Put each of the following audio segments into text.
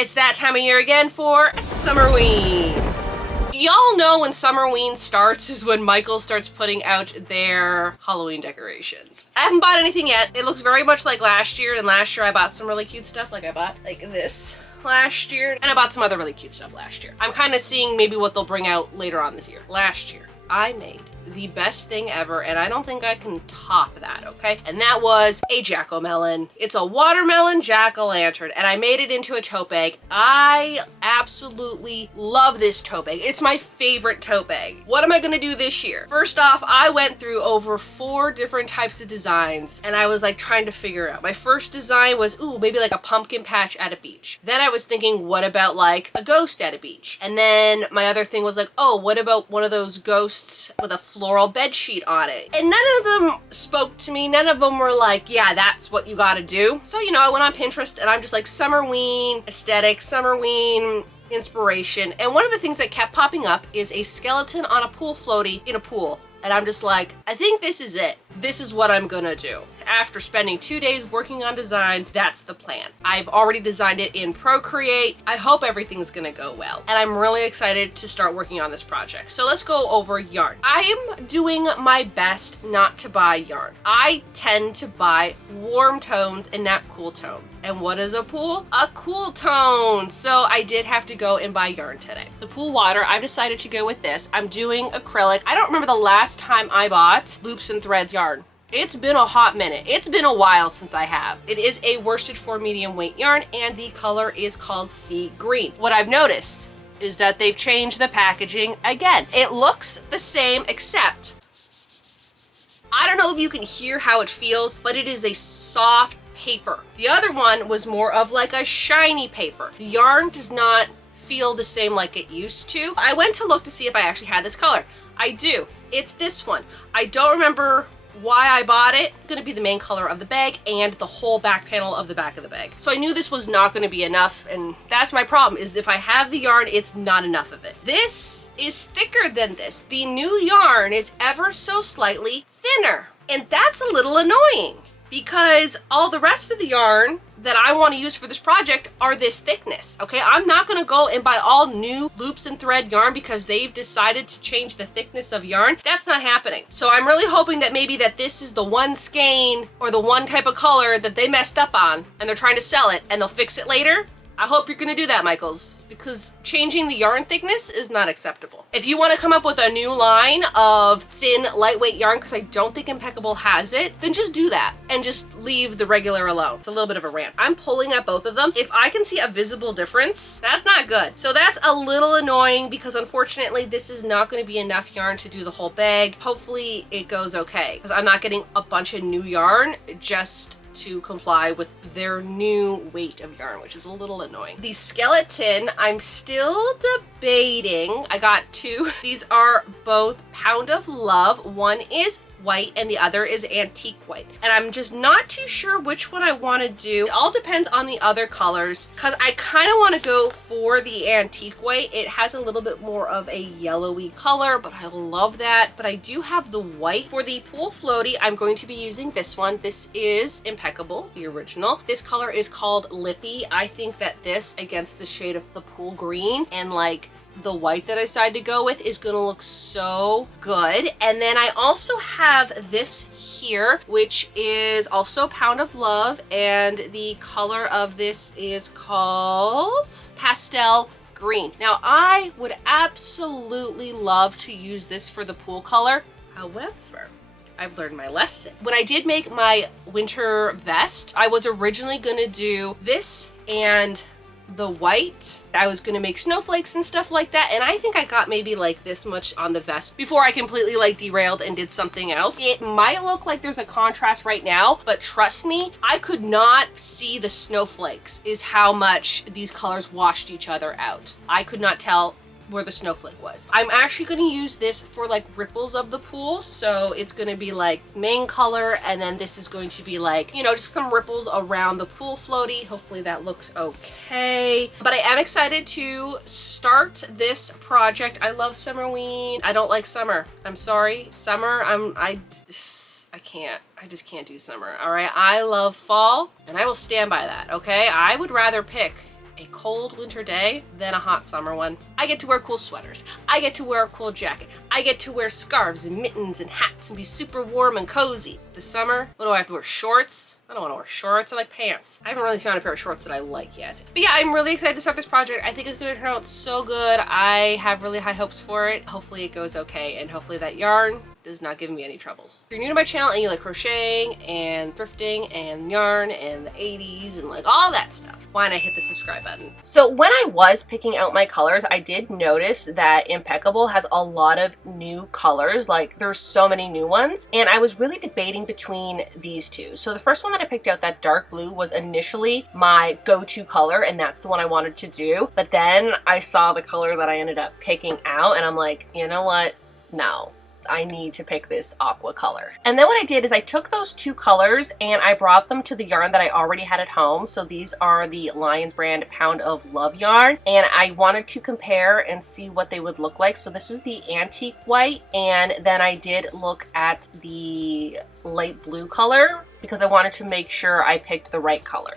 It's that time of year again for Summerween. Y'all know when Summerween starts is when Michael starts putting out their Halloween decorations. I haven't bought anything yet. It looks very much like last year, and last year I bought some really cute stuff. Like I bought like this last year, and I bought some other really cute stuff last year. I'm kind of seeing maybe what they'll bring out later on this year. Last year, I made the best thing ever, and I don't think I can top that, okay? And that was a jack-o'-melon. It's a watermelon jack-o'-lantern, and I made it into a tote bag. I absolutely love this tote bag. It's my favorite tote bag. What am I gonna do this year? First off, I went through over 4 different types of designs, and I was like trying to figure it out. My first design was, ooh, maybe like a pumpkin patch at a beach. Then I was thinking, what about like a ghost at a beach? And then my other thing was like, oh, what about one of those ghosts with a floral bed sheet on it? And none of them spoke to me. None of them were like, yeah, that's what you gotta do. So, you know, I went on Pinterest and I'm just like, Summerween aesthetic, Summerween inspiration. And one of the things that kept popping up is a skeleton on a pool floaty in a pool. And I'm just like, I think this is it. This is what I'm gonna do. After spending 2 days working on designs, that's the plan. I've already designed it in Procreate. I hope everything's gonna go well. And I'm really excited to start working on this project. So let's go over yarn. I'm doing my best not to buy yarn. I tend to buy warm tones and not cool tones. And what is a pool? A cool tone. So I did have to go and buy yarn today. The pool water, I've decided to go with this. I'm doing acrylic. I don't remember the last time I bought loops and threads yarn. It's been a hot minute. It's been a while since I have. It is a worsted for medium weight yarn, and the color is called sea green. What I've noticed is that they've changed the packaging again. It looks the same, except I don't know if you can hear how it feels, but it is a soft paper. The other one was more of like a shiny paper. The yarn does not feel the same like it used to. I went to look to see if I actually had this color. I do. It's this one. I don't remember why I bought it. It's gonna be the main color of the bag and the whole back panel of the back of the bag. So I knew this was not gonna be enough, and that's my problem, is if I have the yarn, it's not enough of it. This is thicker than this. The new yarn is ever so slightly thinner, and that's a little annoying because all the rest of the yarn that I want to use for this project are this thickness, okay? I'm not gonna go and buy all new loops and thread yarn because they've decided to change the thickness of yarn. That's not happening. So I'm really hoping that maybe that this is the one skein or the one type of color that they messed up on and they're trying to sell it and they'll fix it later. I hope you're gonna do that, Michaels, because changing the yarn thickness is not acceptable. If you wanna come up with a new line of thin, lightweight yarn, because I don't think Impeccable has it, then just do that and just leave the regular alone. It's a little bit of a rant. I'm pulling at both of them. If I can see a visible difference, that's not good. So that's a little annoying because unfortunately this is not gonna be enough yarn to do the whole bag. Hopefully it goes okay, because I'm not getting a bunch of new yarn just to comply with their new weight of yarn, which is a little annoying. The skeleton, I'm still debating. I got 2. These are both Pound of Love. One is white and the other is antique white, and I'm just not too sure which one I want to do. It all depends on the other colors, because I kind of want to go for the antique white. It has a little bit more of a yellowy color, but I love that. But I do have the white. For the pool floaty, I'm going to be using this one. This is Impeccable, the original. This color is called Lippy. I think that this, against the shade of the pool green and like the white that I decided to go with, is gonna look so good. And then I also have this here, which is also Pound of Love, and the color of this is called Pastel Green. Now I would absolutely love to use this for the pool color. However, I've learned my lesson. When I did make my winter vest, I was originally gonna do this and the white. I was gonna make snowflakes and stuff like that, and I think I got maybe like this much on the vest before I completely like derailed and did something else. It might look like there's a contrast right now, but trust me, I could not see the snowflakes is how much these colors washed each other out. I could not tell where the snowflake was. I'm actually going to use this for like ripples of the pool, so it's going to be like main color, and then this is going to be like, you know, just some ripples around the pool floaty. Hopefully that looks okay. But I am excited to start this project. I love Summerween. I don't like summer. I'm sorry. Summer, I just can't do summer. All right, I love fall, and I will stand by that. Okay, I would rather pick a cold winter day than a hot summer one. I get to wear cool sweaters. I get to wear a cool jacket. I get to wear scarves and mittens and hats and be super warm and cozy. This summer, what do I have to wear? Shorts? I don't want to wear shorts. I like pants. I haven't really found a pair of shorts that I like yet. But yeah, I'm really excited to start this project. I think it's going to turn out so good. I have really high hopes for it. Hopefully it goes okay, and hopefully that yarn does not give me any troubles. If you're new to my channel and you like crocheting and thrifting and yarn and the 80s and like all that stuff, why not hit the subscribe button? So when I was picking out my colors, I did notice that Impeccable has a lot of new colors. Like there's so many new ones, and I was really debating between these two. So the first one that I picked out, that dark blue, was initially my go-to color, and that's the one I wanted to do. But then I saw the color that I ended up picking out, and I'm like, you know what? No. I need to pick this aqua color. And then what I did is I took those two colors and I brought them to the yarn that I already had at home. So these are the Lions brand Pound of Love yarn, and I wanted to compare and see what they would look like. So this is the antique white, and then I did look at the light blue color because I wanted to make sure I picked the right color.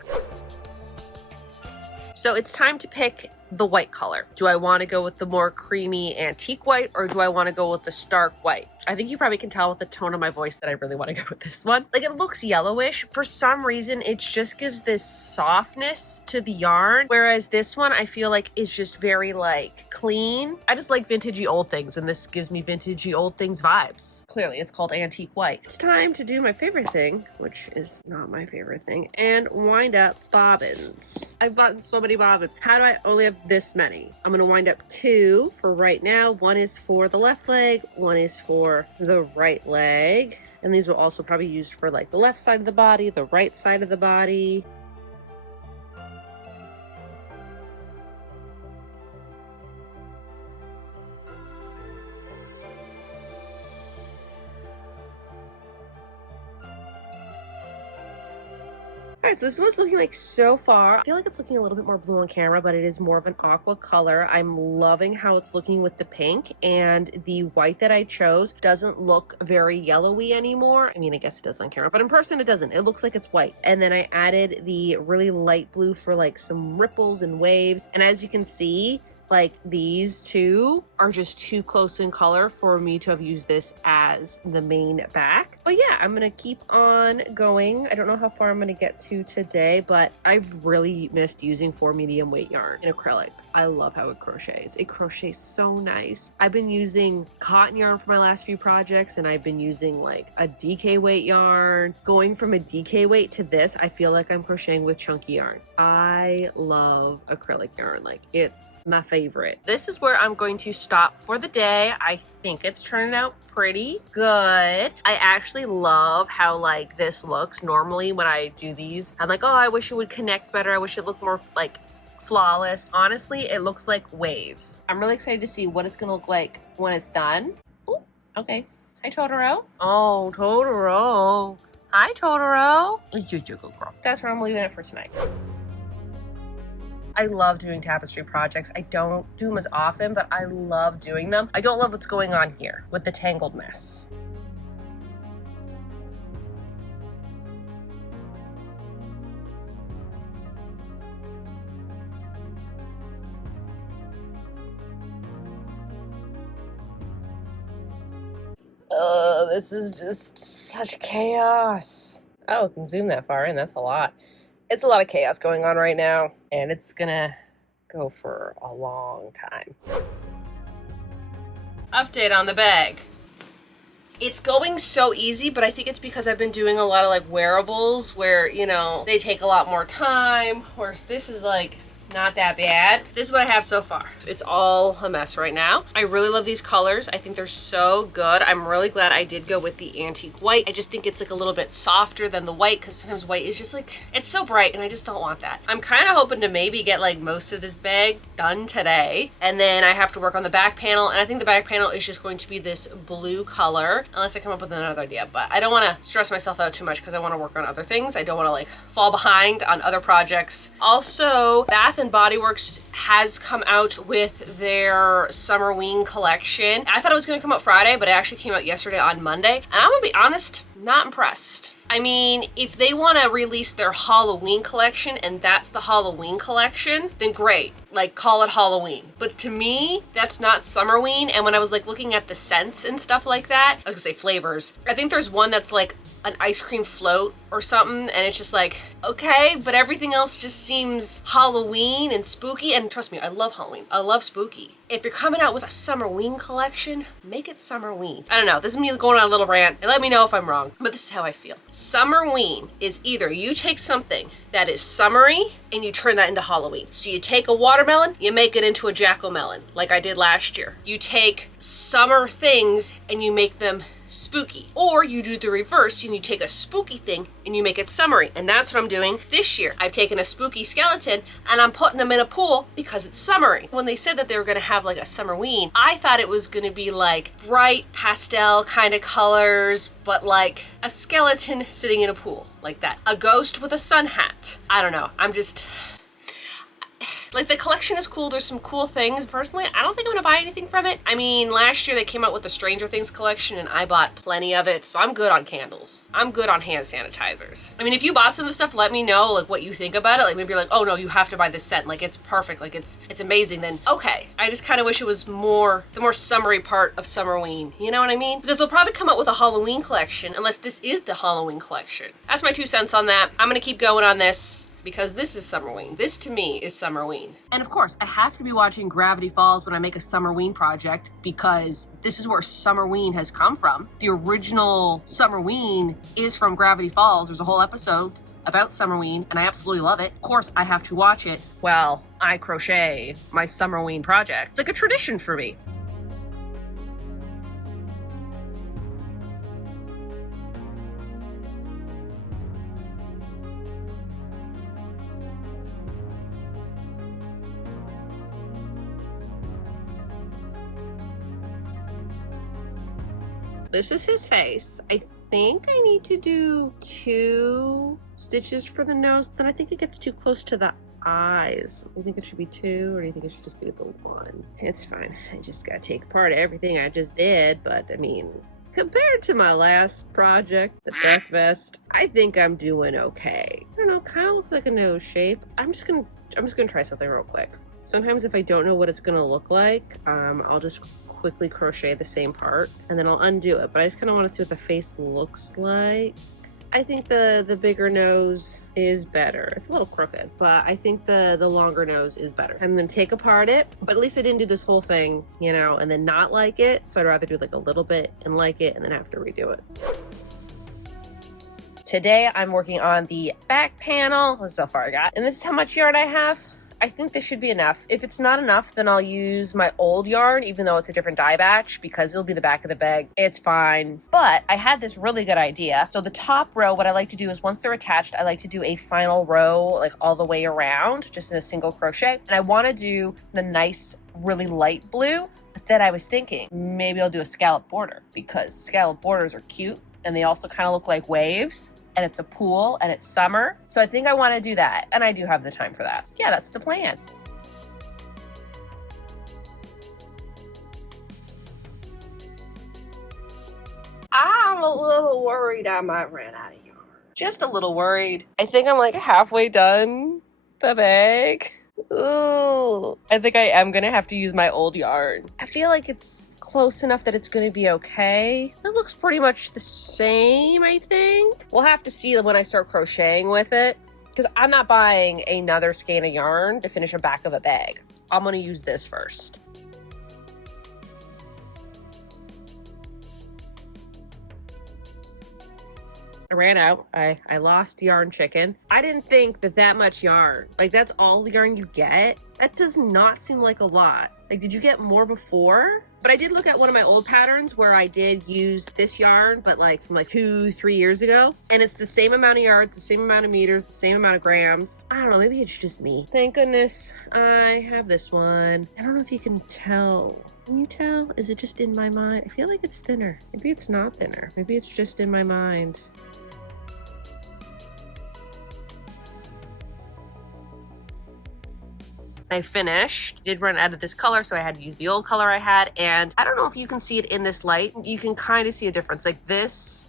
So it's time to pick the white color. Do I want to go with the more creamy antique white, or do I want to go with the stark white? I think you probably can tell with the tone of my voice that I really want to go with this one. Like, it looks yellowish. For some reason, it just gives this softness to the yarn, whereas this one I feel like is just very like clean. I just like vintagey old things, and this gives me vintagey old things vibes. Clearly, it's called antique white. It's time to do my favorite thing, which is not my favorite thing, and wind up bobbins. I've bought so many bobbins. How do I only have this many? I'm gonna wind up 2 for right now. One is for the left leg, one is for the right leg, and these will also probably be used for like the left side of the body, the right side of the body. Alright, so this is what it's looking like so far. I feel like it's looking a little bit more blue on camera, but it is more of an aqua color. I'm loving how it's looking with the pink, and the white that I chose doesn't look very yellowy anymore. I mean, I guess it does on camera, but in person it doesn't. It looks like it's white. And then I added the really light blue for like some ripples and waves. And as you can see, like these two are just too close in color for me to have used this as the main back. But yeah, I'm gonna keep on going. I don't know how far I'm gonna get to today, but I've really missed using 4 medium weight yarn in acrylic. I love how it crochets. It crochets so nice. I've been using cotton yarn for my last few projects, and I've been using like a DK weight yarn. Going from a DK weight to this, I feel like I'm crocheting with chunky yarn. I love acrylic yarn. Like, it's my favorite. This is where I'm going to stop for the day. I think it's turning out pretty good. I actually love how like this looks. Normally when I do these, I'm like, oh, I wish it would connect better. I wish it looked more like flawless. Honestly, it looks like waves. I'm really excited to see what it's gonna look like when it's done. Ooh, okay. Hi, Totoro. Oh, Totoro. Hi, Totoro. That's where I'm leaving it for tonight. I love doing tapestry projects. I don't do them as often, but I love doing them. I don't love what's going on here with the tangled mess. This is just such chaos. Oh, I can zoom that far in. That's a lot. It's a lot of chaos going on right now, and it's gonna go for a long time. Update on the bag. It's going so easy, but I think it's because I've been doing a lot of like wearables where, you know, they take a lot more time, whereas this is like not that bad. This is what I have so far. It's all a mess right now. I really love these colors. I think they're so good. I'm really glad I did go with the antique white. I just think it's like a little bit softer than the white, because sometimes white is just like, it's so bright and I just don't want that. I'm kind of hoping to maybe get like most of this bag done today, and then I have to work on the back panel, and I think the back panel is just going to be this blue color unless I come up with another idea. But I don't want to stress myself out too much because I want to work on other things. I don't want to like fall behind on other projects. Also, Bath & Body Works has come out with their SUMMERWEEN collection. I thought it was going to come out Friday, but it actually came out yesterday on Monday. And I'm going to be honest, not impressed. I mean, if they want to release their Halloween collection and that's the Halloween collection, then great. Like, call it Halloween. But to me, that's not Summerween. And when I was like looking at the scents and stuff like that, I was gonna say flavors. I think there's one that's like an ice cream float or something, and it's just like, okay, but everything else just seems Halloween and spooky. And trust me, I love Halloween. I love spooky. If you're coming out with a Summerween collection, make it Summerween. I don't know, this is me going on a little rant, and let me know if I'm wrong, but this is how I feel. Summerween is either you take something that is summery and you turn that into Halloween. So you take a watermelon, you make it into a jack-o'-melon, like I did last year. You take summer things and you make them spooky. Or you do the reverse and you take a spooky thing and you make it summery. And that's what I'm doing this year. I've taken a spooky skeleton and I'm putting them in a pool because it's summery. When they said that they were gonna have like a Summerween, I thought it was gonna be like bright pastel kind of colors, but like a skeleton sitting in a pool like that. A ghost with a sun hat. I don't know. I'm just... like, the collection is cool. There's some cool things. Personally, I don't think I'm gonna buy anything from it. I mean, last year they came out with the Stranger Things collection and I bought plenty of it, so I'm good on candles. I'm good on hand sanitizers. I mean, if you bought some of the stuff, let me know like what you think about it. Like maybe you're like, oh no, you have to buy this set. Like it's perfect, like it's amazing. Then okay. I just kind of wish it was more, the more summery part of Summerween. You know what I mean? Because they'll probably come out with a Halloween collection unless this is the Halloween collection. That's my 2 cents on that. I'm gonna keep going on this, because this is Summerween. This to me is Summerween. And of course, I have to be watching Gravity Falls when I make a Summerween project because this is where Summerween has come from. The original Summerween is from Gravity Falls. There's a whole episode about Summerween and I absolutely love it. Of course, I have to watch it while I crochet my Summerween project. It's like a tradition for me. This is his face. I think I need to do 2 stitches for the nose, but then I think it gets too close to the eyes. You think it should be 2 or do you think it should just be the 1? It's fine. I just gotta take apart everything I just did, but I mean, compared to my last project, the Death Vest, I think I'm doing okay. I don't know, kind of looks like a nose shape. I'm just gonna try something real quick. Sometimes if I don't know what it's gonna look like, I'll just quickly crochet the same part and then I'll undo it, but I just kind of want to see what the face looks like. I think the bigger nose is better. It's a little crooked, but I think the longer nose is better. I'm gonna take apart it, but at least I didn't do this whole thing, you know, and then not like it. So I'd rather do like a little bit and like it and then have to redo it. Today I'm working on the back panel. This is how far I got. And this is how much yarn I have. I think this should be enough. If it's not enough, then I'll use my old yarn, even though it's a different dye batch, because it'll be the back of the bag. It's fine. But I had this really good idea. So the top row, what I like to do is once they're attached, I like to do a final row, like all the way around, just in a single crochet. And I want to do the nice, really light blue. But then I was thinking, maybe I'll do a scallop border, because scallop borders are cute and they also kind of look like waves. And it's a pool and it's summer. So I think I want to do that. And I do have the time for that. Yeah, that's the plan. I'm a little worried I might run out of yarn. Just a little worried. I think I'm like halfway done the bag. Ooh, I think I am gonna have to use my old yarn. I feel like it's close enough that it's gonna be okay. It looks pretty much the same, I think. We'll have to see when I start crocheting with it, because I'm not buying another skein of yarn to finish a back of a bag. I'm gonna use this first. I ran out. I lost yarn chicken. I didn't think that much yarn, like that's all the yarn you get. That does not seem like a lot. Like, did you get more before? But I did look at one of my old patterns where I did use this yarn, but like from like 2-3 years ago. And it's the same amount of yards, the same amount of meters, the same amount of grams. I don't know, maybe it's just me. Thank goodness I have this one. I don't know if you can tell. Can you tell? Is it just in my mind? I feel like it's thinner. Maybe it's not thinner. Maybe it's just in my mind. I finished. Did run out of this color, so I had to use the old color I had. And I don't know if you can see it in this light. You can kind of see a difference. Like this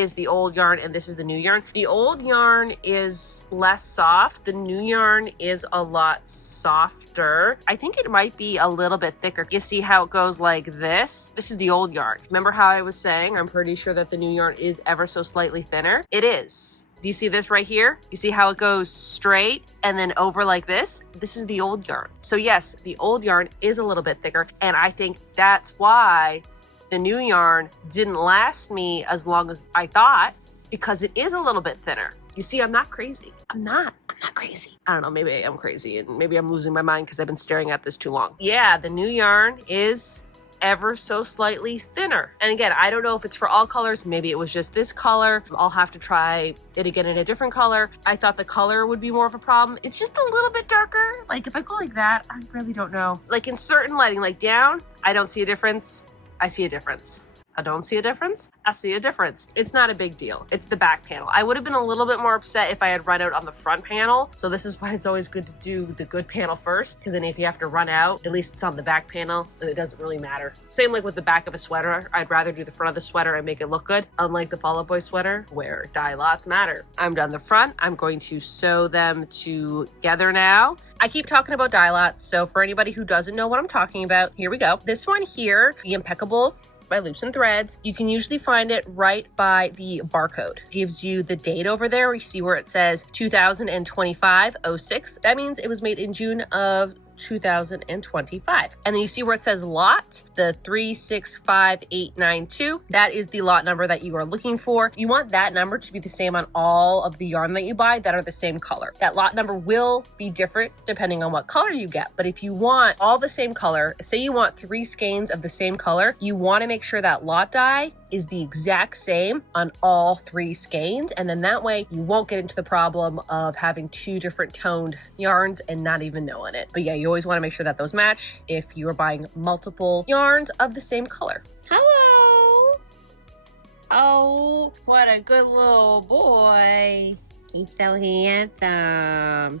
is the old yarn and this is the new yarn. The old yarn is less soft. The new yarn is a lot softer. I think it might be a little bit thicker. You see how it goes like this? This is the old yarn. Remember how I was saying I'm pretty sure that the new yarn is ever so slightly thinner? It is. Do you see this right here? You see how it goes straight and then over like this? This is the old yarn. So yes, the old yarn is a little bit thicker, and I think that's why the new yarn didn't last me as long as I thought, because it is a little bit thinner. You see, I'm not crazy. I'm not crazy. I don't know, maybe I am crazy and maybe I'm losing my mind because I've been staring at this too long. Yeah, the new yarn is ever so slightly thinner. And again, I don't know if it's for all colors. Maybe it was just this color. I'll have to try it again in a different color. I thought the color would be more of a problem. It's just a little bit darker. Like if I go like that, I really don't know. Like in certain lighting, like down, I don't see a difference. I see a difference. I don't see a difference. I see a difference. It's not a big deal. It's the back panel. I would have been a little bit more upset if I had run out on the front panel. So this is why it's always good to do the good panel first, because then if you have to run out, at least it's on the back panel and it doesn't really matter. Same like with the back of a sweater. I'd rather do the front of the sweater and make it look good, unlike the Fall Out Boy sweater where dye lots matter. I'm done the front. I'm going to sew them together now. I keep talking about dye lots, so for anybody who doesn't know what I'm talking about, here we go. This one here, the Impeccable by Loops and Threads, you can usually find it right by the barcode. It gives you the date over there. You see where it says 2025-06. That means it was made in June of 2025. And then you see where it says lot, the 365892. That is the lot number that you are looking for. You want that number to be the same on all of the yarn that you buy that are the same color. That lot number will be different depending on what color you get. But if you want all the same color, say you want 3 skeins of the same color, you want to make sure that lot die is the exact same on all 3 skeins. And then that way you won't get into the problem of having 2 different toned yarns and not even knowing it. But yeah, you always want to make sure that those match if you are buying multiple yarns of the same color. Hello. Oh, what a good little boy. He's so handsome.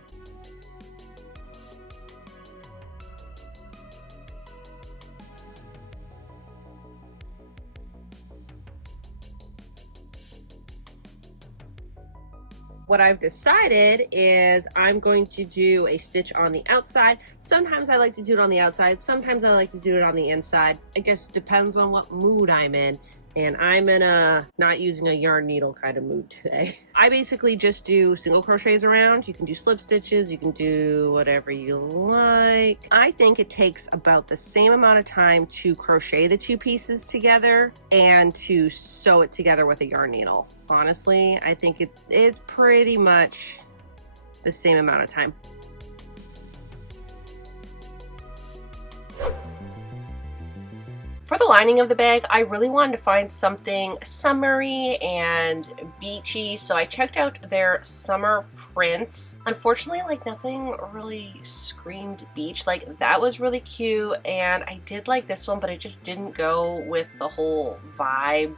What I've decided is I'm going to do a stitch on the outside. Sometimes I like to do it on the outside. Sometimes I like to do it on the inside. I guess it depends on what mood I'm in. And I'm in a not using a yarn needle kind of mood today. I basically just do single crochets around. You can do slip stitches, you can do whatever you like. I think it takes about the same amount of time to crochet the 2 pieces together and to sew it together with a yarn needle. Honestly, I think it's pretty much the same amount of time. For the lining of the bag, I really wanted to find something summery and beachy, so I checked out their summer prints. Unfortunately, like nothing really screamed beach. Like that was really cute, and I did like this one, but it just didn't go with the whole vibe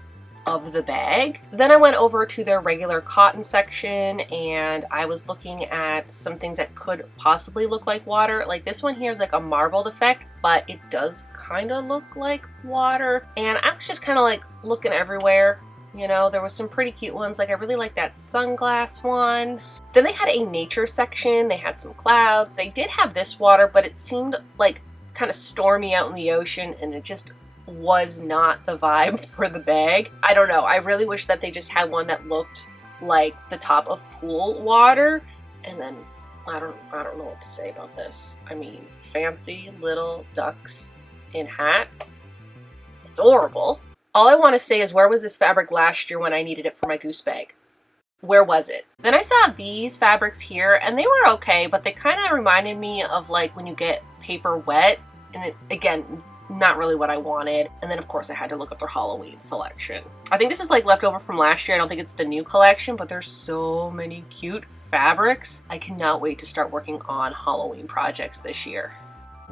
of the bag. Then I went over to their regular cotton section and I was looking at some things that could possibly look like water. Like this one here is like a marbled effect, but it does kind of look like water. And I was just kind of like looking everywhere. You know, there was some pretty cute ones. Like I really like that sunglass one. Then they had a nature section. They had some clouds. They did have this water, but it seemed like kind of stormy out in the ocean, and it just was not the vibe for the bag. I don't know. I really wish that they just had one that looked like the top of pool water. And then I don't know what to say about this. I mean, fancy little ducks in hats. Adorable. All I want to say is, where was this fabric last year when I needed it for my goose bag? Where was it? Then I saw these fabrics here and they were okay, but they kind of reminded me of like when you get paper wet, and it, again, not really what I wanted. And then of course I had to look up their Halloween selection. I think this is like leftover from last year. I don't think it's the new collection, but there's so many cute fabrics. I cannot wait to start working on Halloween projects this year.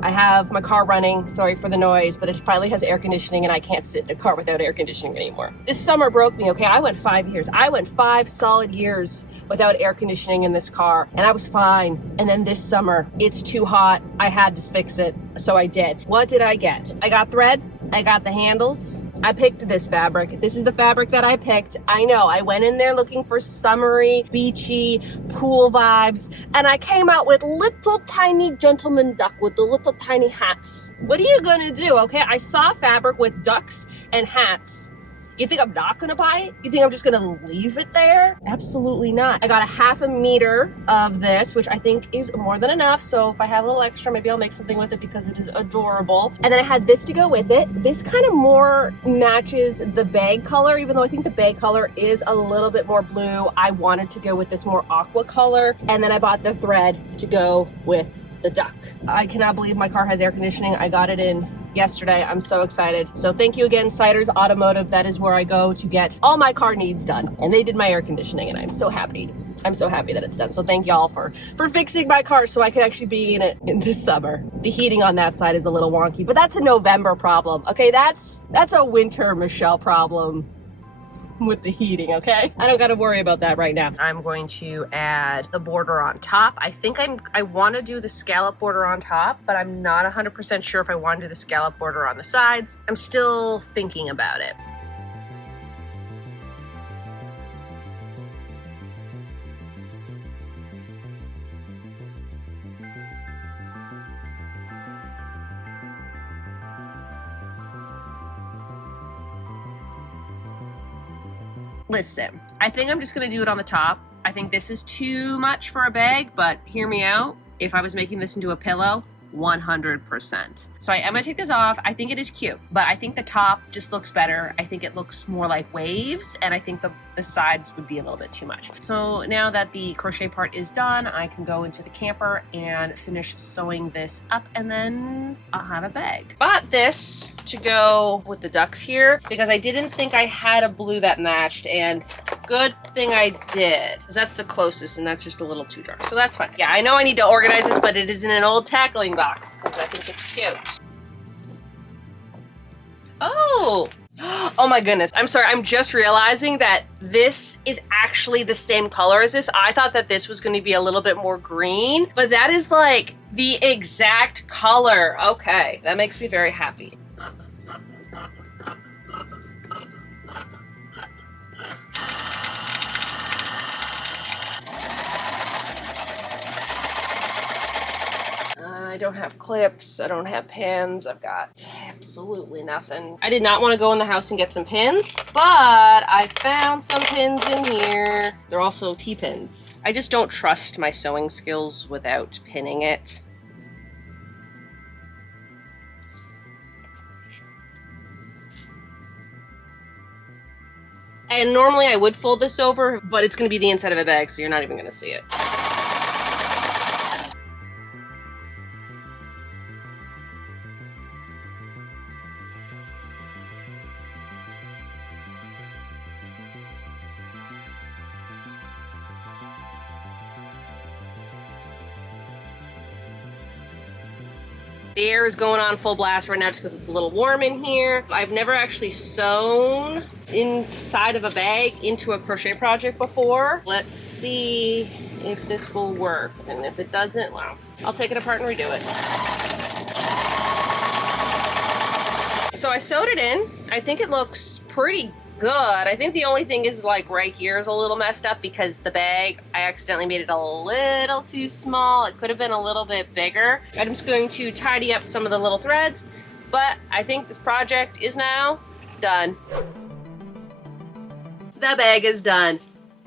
I have my car running, sorry for the noise, but it finally has air conditioning and I can't sit in a car without air conditioning anymore. This summer broke me, okay? I went 5 years. I went 5 solid years without air conditioning in this car and I was fine. And then this summer, it's too hot. I had to fix it, so I did. What did I get? I got thread, I got the handles, I picked this fabric. This is the fabric that I picked. I know, I went in there looking for summery, beachy, pool vibes, and I came out with little tiny gentleman duck with the little tiny hats. What are you gonna do, okay? I saw fabric with ducks and hats. You think I'm not gonna buy it? You think I'm just gonna leave it there? Absolutely not. I got a 1/2 meter of this, which I think is more than enough. So if I have a little extra, maybe I'll make something with it because it is adorable. And then I had this to go with it. This kind of more matches the bag color, even though I think the bag color is a little bit more blue. I wanted to go with this more aqua color. And then I bought the thread to go with the duck. I cannot believe my car has air conditioning. I got it in yesterday. I'm so excited. So thank you again, Siders Automotive. That is where I go to get all my car needs done. And they did my air conditioning and I'm so happy. I'm so happy that it's done. So thank y'all for fixing my car so I can actually be in it in this summer. The heating on that side is a little wonky, but that's a November problem. Okay, that's a winter Michelle problem with the heating, okay? I don't gotta worry about that right now. I'm going to add the border on top. I think I wanna do the scallop border on top, but I'm not 100% sure if I wanna do the scallop border on the sides. I'm still thinking about it. Listen, I think I'm just gonna do it on the top. I think this is too much for a bag, but hear me out. If I was making this into a pillow, 100%. So I am gonna take this off. I think it is cute, but I think the top just looks better. I think it looks more like waves, and I think the sides would be a little bit too much. So now that the crochet part is done, I can go into the camper and finish sewing this up, and then I'll have a bag. Bought this to go with the ducks here because I didn't think I had a blue that matched, and good thing I did, because that's the closest and that's just a little too dark. So that's fine. Yeah, I know I need to organize this, but it is in an old tackling box because I think it's cute. Oh! Oh my goodness, I'm sorry, I'm just realizing that this is actually the same color as this. I thought that this was going to be a little bit more green, but that is like the exact color. Okay, that makes me very happy. I don't have clips, I don't have pins, I've got absolutely nothing. I did not want to go in the house and get some pins, but I found some pins in here. They're also T-pins. I just don't trust my sewing skills without pinning it. And normally I would fold this over, but it's going to be the inside of a bag, so you're not even going to see it. The air is going on full blast right now just because it's a little warm in here. I've never actually sewn inside of a bag into a crochet project before. Let's see if this will work. And if it doesn't, well, I'll take it apart and redo it. So I sewed it in. I think it looks pretty good. I think the only thing is like right here is a little messed up because the bag, I accidentally made it a little too small. It could have been a little bit bigger. I'm just going to tidy up some of the little threads, but I think this project is now done. The bag is done.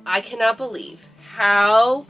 I cannot believe how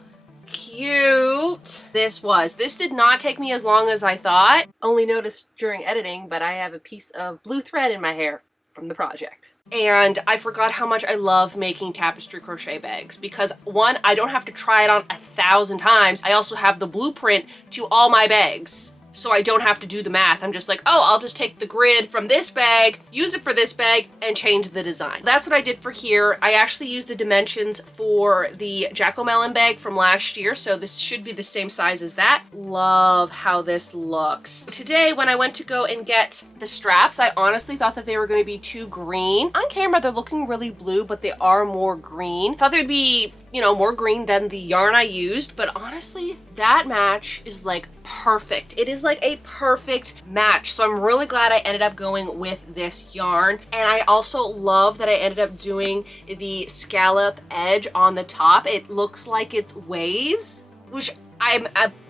cute this was. This did not take me as long as I thought. Only noticed during editing, but I have a piece of blue thread in my hair from the project. And I forgot how much I love making tapestry crochet bags because one, I don't have to try it on 1,000 times. I also have the blueprint to all my bags. So I don't have to do the math. I'm just like, oh, I'll just take the grid from this bag, use it for this bag, and change the design. That's what I did for here. I actually used the dimensions for the jack-o'-melon bag from last year, so this should be the same size as that. Love how this looks. Today, when I went to go and get the straps, I honestly thought that they were going to be too green. On camera, they're looking really blue, but they are more green. Thought they'd be you know, more green than the yarn I used, but honestly, that match is like perfect. It is like a perfect match. So I'm really glad I ended up going with this yarn. And I also love that I ended up doing the scallop edge on the top. It looks like it's waves, which I'm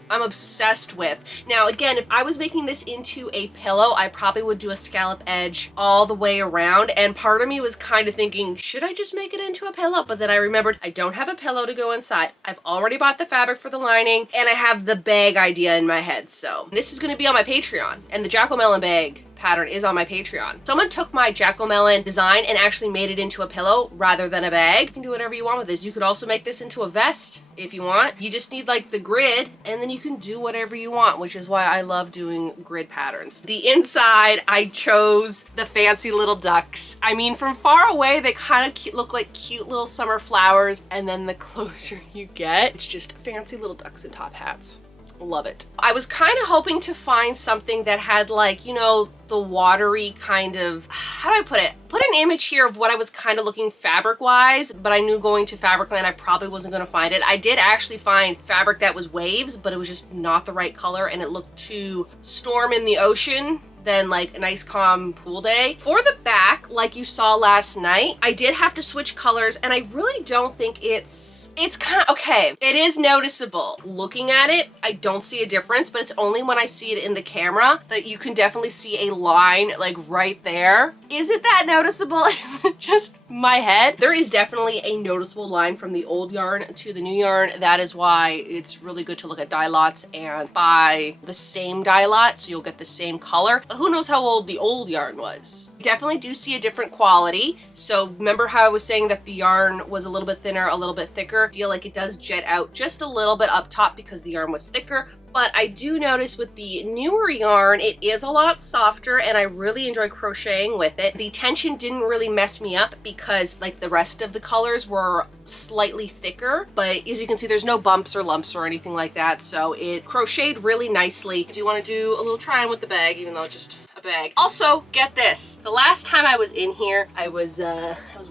obsessed with. Now, again, if I was making this into a pillow, I probably would do a scallop edge all the way around. And part of me was kind of thinking, should I just make it into a pillow? But then I remembered I don't have a pillow to go inside. I've already bought the fabric for the lining and I have the bag idea in my head. So this is going to be on my Patreon, and the jack-o'-melon bag pattern is on my Patreon. Someone took my jack-o'-melon design and actually made it into a pillow rather than a bag. You can do whatever you want with this. You could also make this into a vest if you want. You just need like the grid and then you can do whatever you want, which is why I love doing grid patterns. The inside, I chose the fancy little ducks. I mean, from far away, they kind of look like cute little summer flowers, and then the closer you get, it's just fancy little ducks in top hats. Love it. I was kind of hoping to find something that had like, you know, the watery kind of, how do I put it? Put an image here of what I was kind of looking fabric wise, but I knew going to Fabricland I probably wasn't going to find it. I did actually find fabric that was waves, but it was just not the right color and it looked too storm in the ocean than like a nice calm pool day. For the back, like you saw last night, I did have to switch colors, and I really don't think it's kind of okay. It is noticeable. Looking at it, I don't see a difference, but it's only when I see it in the camera that you can definitely see a line like right there. Is it that noticeable? Is it just my head? There is definitely a noticeable line from the old yarn to the new yarn. That is why it's really good to look at dye lots and buy the same dye lot so you'll get the same color. But who knows how old the old yarn was. Definitely do see a different quality. So remember how I was saying that the yarn was a little bit thinner, a little bit thicker? I feel like it does jet out just a little bit up top because the yarn was thicker. But I do notice with the newer yarn, it is a lot softer and I really enjoy crocheting with it. The tension didn't really mess me up because like the rest of the colors were slightly thicker, but as you can see, there's no bumps or lumps or anything like that. So it crocheted really nicely. I do want to do a little try on with the bag, even though it's just a bag. Also, get this. The last time I was in here, I was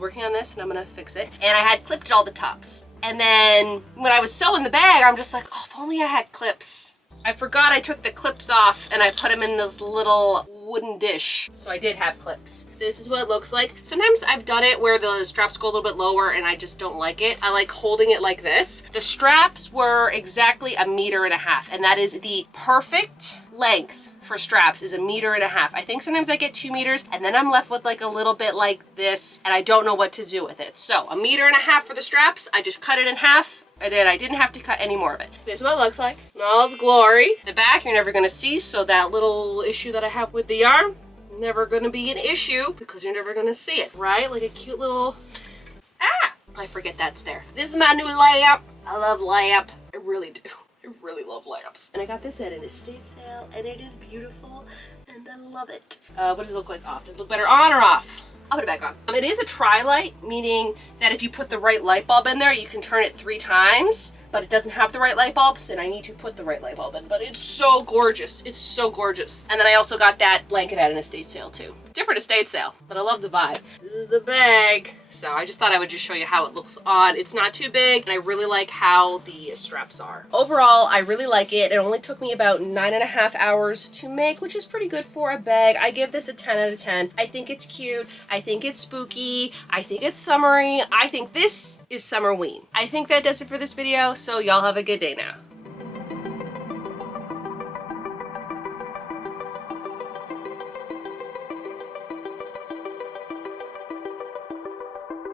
working on this and I'm gonna fix it. And I had clipped all the tops. And then when I was sewing the bag, I'm just like, oh, if only I had clips. I forgot I took the clips off and I put them in this little wooden dish. So I did have clips. This is what it looks like. Sometimes I've done it where the straps go a little bit lower and I just don't like it. I like holding it like this. The straps were exactly 1.5 meters, and that is the perfect length for straps, is 1.5 meters. I think sometimes I get 2 meters and then I'm left with like a little bit like this and I don't know what to do with it. So 1.5 meters for the straps. I just cut it in half. I didn't have to cut any more of it. This is what it looks like in all its glory. The back you're never gonna see, so that little issue that I have with the yarn, never gonna be an issue because you're never gonna see it, right? Like a cute little, I forget that's there. This is my new lamp. I love lamp. I really do. I really love lamps. And I got this at an estate sale and it is beautiful and I love it. What does it look like off? Does it look better on or off? I'll put it back on. It is a tri-light, meaning that if you put the right light bulb in there, you can turn it 3 times, but it doesn't have the right light bulbs, and I need to put the right light bulb in. But it's so gorgeous. It's so gorgeous. And then I also got that blanket at an estate sale too. Different estate sale, but I love the vibe. This is the bag. So I just thought I would just show you how it looks on. It's not too big, and I really like how the straps are. Overall, I really like it. It only took me about 9.5 hours to make, which is pretty good for a bag. I give this a 10 out of 10. I think it's cute. I think it's spooky. I think it's summery. I think this is Summerween. I think that does it for this video, so y'all have a good day now.